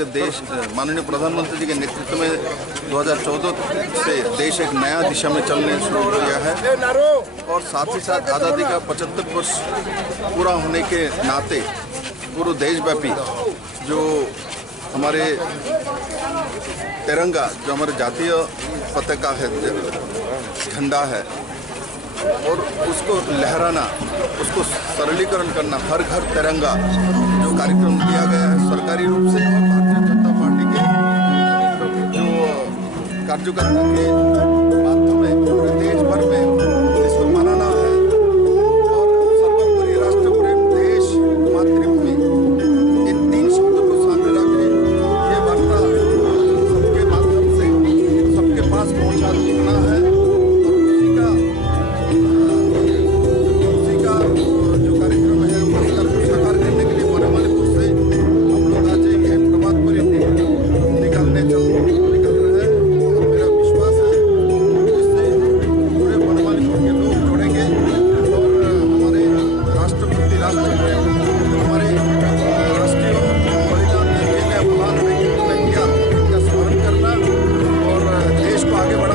के देश माननीय प्रधानमंत्री जी के नेतृत्व में 2014 से देश एक नया दिशा में चलने शुरू हो गया है और साथ ही साथ आज़ादी का 75 वर्ष पूरा होने के नाते पूरे देशव्यापी जो हमारे तिरंगा जो हमारे जातीय पताका है झंडा है और उसको लहराना उसको सरलीकरण करना हर घर तिरंगा जो कार्यक्रम दिया गया है सरकारी रूप से और भारतीय जनता पार्टी के जो कार्यकर्ता के माध्यम में पूरे देश भर में इसको मनाना है और सर्वोपरि राष्ट्र प्रेम देश मातृभूमि इन 3 शब्दों को सामने रखे ये वार्ता सबके माध्यम से सबके पास पहुंचा देना है। आगे